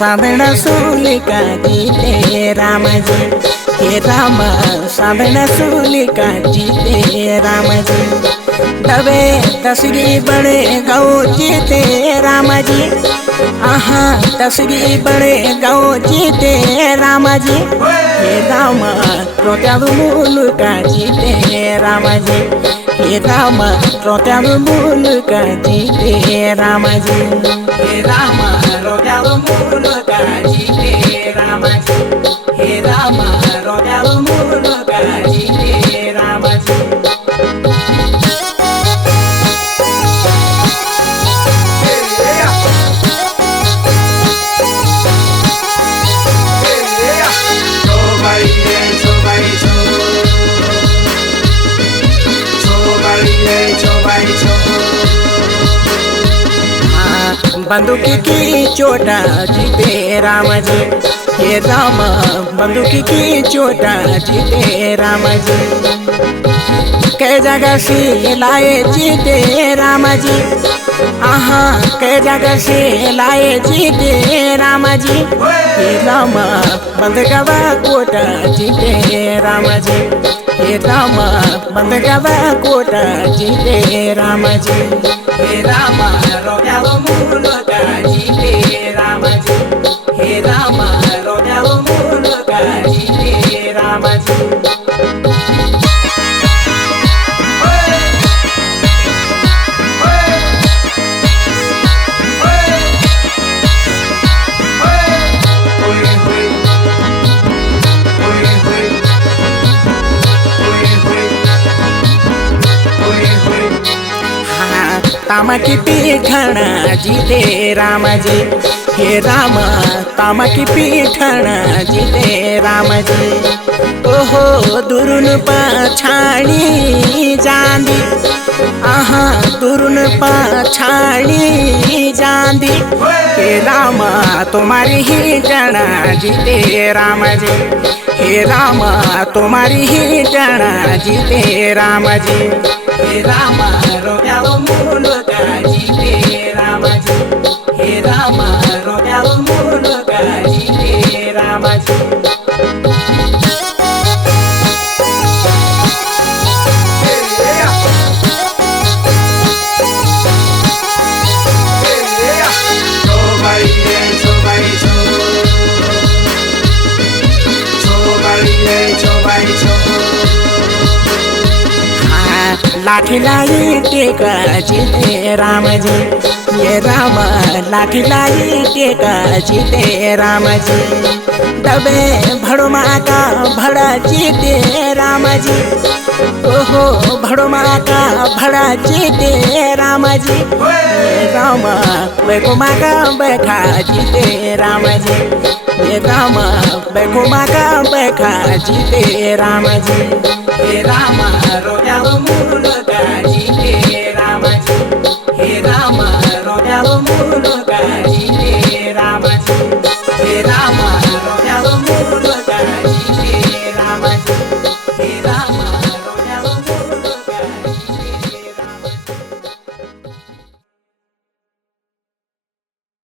साधन सुलिका जीते राम जी, हे राम साधन सुलिका जीते राम जी। दबे तसगी बड़े गौ जीते राम जी, आहा तसगी बड़े गौ जीते राम जी। हे राम रोत्यालु मुलुका जीते राम जी, हे राम रोत्यालु मुलुका जीते राम जी। हे राम रोत्यालु मुलुका जीते राम जी, हे राम रोत्यालु मुलुका जीते राम जी। बंदूक की चोटा जीते राम जी, हे राम बंदूक की चोटा जीते राम जी। कई जगह से लाए जीते राम जी, आहा कई जगह से लाए जीते राम जी। हे राम बंदगवा कोटा जीते राम जी, हे राम बंदगवा कोटा जीते राम जी। हे राम रोत्यालु मुलुका जीते राम जी, हे राम रोत्यालु मुलुका जीते राम जी। तामकी पीठण जीते राम जी, हे राम तामकी पीठण जीते राम जी। ओहो दुरुन पछाड़ी जांदी, आहा दुरुन पछाड़ी जांदी। हे राम तुम्हारी ही जना जीते राम जी, हे राम तुम्हारी ही जना जीते राम जी। हे राम रोत्यालु मुलुका जीते राम जी, हे राम रोत्यालु मुलुका जीते राम जी। लाठी लाई टेका जीते राम जी, ये राम लाठी लाई टेका जीते राम जी। दबे भड़ोमा का भड़ा जीते राम जी, ओहो भड़ोमा का भड़ा जीते राम जी। ये राम बेकुमा का बैठा जीते राम जी, ये राम बेकुमा का बैठा जीते राम जी। हे राम रोत्यालु मुलुका जीते राम जी, हे राम रोत्यालु मुलुका जीते राम जी, हे राम रोत्यालु मुलुका जीते राम जी।